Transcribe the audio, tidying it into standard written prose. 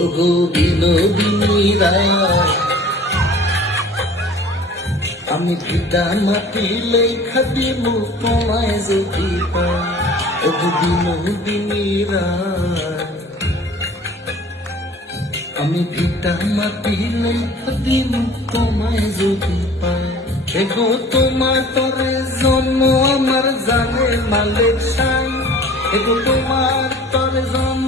ওগো বিনোদিনী রায়, আমি পিতা মাটি লেখা দিব তোমায় যদি পাই। ওগো বিনোদিনী রায়, আমি পিতা মাটি লেখা দিব তোমায় যদি পাই। এগো তোমার তরে জন্ম আমার জানে মালিক সাই, এগো তোমার তরে জন্ম